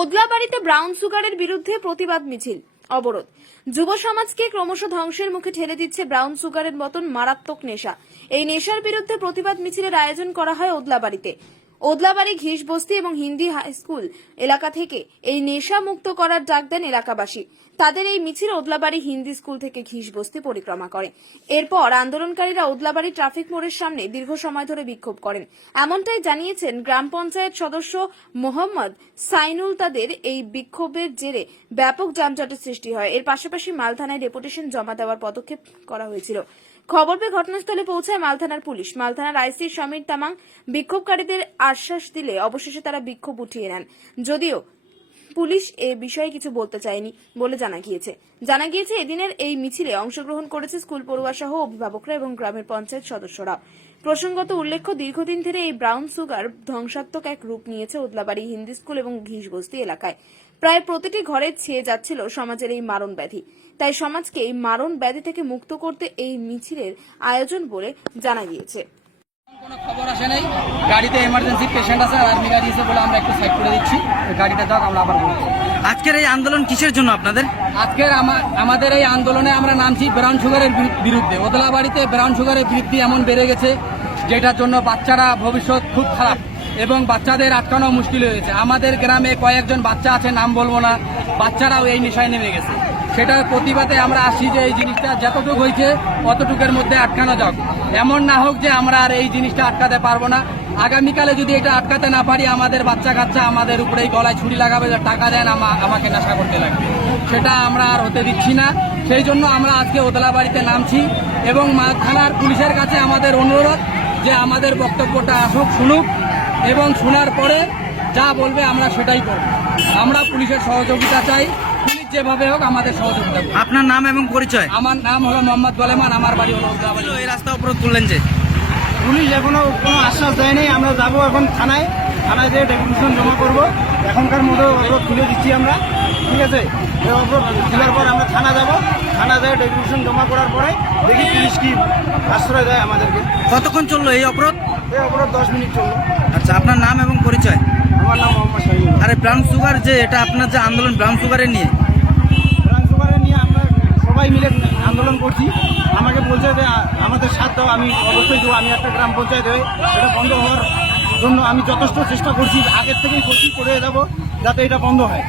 ওদলাবাড়িতে brown সুগারের বিরুদ্ধে প্রতিবাদ মিছিল, অবরোধ। যুব সমাজকে ক্রমশ ধ্বংসের মুখে ঠেলে দিচ্ছে ব্রাউন সুগারের মতন মারাত্মক নেশা। এই নেশার বিরুদ্ধে প্রতিবাদ মিছিলের আয়োজন করা হয় ওদলাবাড়িতে। ওদলাবাড়ি ঘিস বস্তি এবং হিন্দি হাই স্কুল এলাকা থেকে এই নেশা মুক্ত করার ডাক দেন এলাকাবাসী। তাদের এই মিছিল ওদলাবাড়ি হিন্দি স্কুল থেকে ঘিস বস্তি পরিক্রমা করে। এরপর আন্দোলনকারীরা ওদলাবাড়ি ট্রাফিক মোড়ের সামনে দীর্ঘ সময় ধরে বিক্ষোভ করেন। এমনটাই জানিয়েছেন গ্রাম পঞ্চায়েত সদস্য মোহাম্মদ সাইনুল। তাদের এই বিক্ষোভের জেরে ব্যাপক যানজটের সৃষ্টি হয়। এর পাশাপাশি মালথানায় ডেপুটেশন জমা দেওয়ার পদক্ষেপ করা হয়েছিল। খবর পেয়ে ঘটনাস্থলে পৌঁছায় মালথানার পুলিশ। মালথানার আইসি সমীর তামাং বিক্ষোভকারীদের আশ্বাস দিলে অবশেষে তারা বিক্ষোভ উঠিয়ে নেন। যদিও পুলিশ এ বিষয়ে কিছু বলতে চায়নি বলে জানা গিয়েছে। জানা গিয়েছে, এদিনের এই মিছিলে অংশগ্রহণ করেছে স্কুল পড়ুয়া সহ অভিভাবকরা এবং গ্রামের পঞ্চায়েত সদস্যরা। প্রসঙ্গত উল্লেখ্য, দীর্ঘদিন ধরে এই ব্রাউন সুগার ধ্বংসাত্মক এক রূপ নিয়েছে ওদলাবাড়ি হিন্দি স্কুল এবং ঘিসবস্তি এলাকায়। প্রায় প্রতিটি ঘরে ছেয়ে যাচ্ছিল সমাজের এই মারণ ব্যাধি। তাই সমাজকে এই মারণ ব্যাধি থেকে মুক্ত করতে এই মিছিলের আয়োজন বলে জানা গিয়েছে। কোনো খবর আসে নাই। গাড়িতে এমার্জেন্সি পেশেন্ট আছে আর আর্মি গাড়ি এসে বলে আমরা একটু সাইড করে দিচ্ছি। গাড়িটা দাও আমরা আবার বলব। আজকের এই আন্দোলন কিসের জন্য আপনাদের? আজকের আমাদের এই আন্দোলনে আমরা নামছি ব্রাউন সুগারের বিরু- বিরুদ্ধে ওদলাবাড়িতে ব্রাউন সুগারের বৃদ্ধি এমন বেড়ে গেছে যেটার জন্য বাচ্চারা ভবিষ্যৎ খুব খারাপ এবং বাচ্চাদের আটকানো মুশকিল হয়েছে আমাদের গ্রামে কয়েকজন বাচ্চা আছে নাম বলব না। বাচ্চারাও এই নেশায় নেমে গেছে। সেটার প্রতিবাদে আমরা আসি যে এই জিনিসটা যতটুকু হয়েছে, অতটুকের মধ্যে আটকানো যাক। এমন না হোক যে আমরা আর এই জিনিসটা আটকাতে পারব না। আগামীকালে যদি এটা আটকাতে না পারি, আমাদের বাচ্চা কাচ্চা আমাদের উপরে এই গলায় ছুরি লাগাবে যে টাকা দেন, আমা- আমাকে নেশা করতে লাগবে। সেটা আমরা আর হতে দিচ্ছি না। সেই জন্য আমরা আজকে ওদলা বাড়িতে নামছি এবং থানার পুলিশের কাছে আমাদের অনুরোধ যে আমাদের বক্তব্যটা আসুক, শুনুক এবং শোনার পরে যা বলবে আমরা সেটাই করব। আমরা পুলিশের সহযোগিতা চাই। যেভাবে হোক আমাদের সহযোগিতা। আপনার নাম এবং পরিচয়? আমার নাম হলো মোহাম্মদ গোলেমান আমার বাড়ি হলো ওদলাবাড়ি এই রাস্তা অবরোধ করলেন যে? পুলিশ এখনও কোনো আশ্বাস দেয়নি আমরা যাব এখন থানায়। থানায় যেয়ে ডেপুটেশন জমা করব। এখনকার মতো অবরোধ খুলে দিচ্ছি আমরা ঠিক আছে? এই অবরোধ খোলার পর আমরা থানা যাব। থানা যেয়ে ডেপুটেশন জমা করার পরে দেখি পুলিশ কি আশ্রয় দেয় আমাদেরকে। কতক্ষণ চলল এই অবরোধ? এই অবরোধ দশ মিনিট চলল। আচ্ছা আপনার নাম এবং পরিচয়? আমার নাম মোহাম্মদ আরে ব্রাউন সুগার যে এটা আপনার যে আন্দোলন ব্রাউন সুগারের নিয়ে? ব্রাউন সুগারের নিয়ে আমরা সবাই মিলে আন্দোলন করছি। আমাকে বলছে যে আমাদের সাথ দাও আমি অবশ্যই দেবো আমি একটা গ্রাম পঞ্চায়েত হয়ে এটা বন্ধ হওয়ার জন্য আমি যথেষ্ট চেষ্টা করছি আগের থেকেই করছি করে যাব যাতে এটা বন্ধ হয়।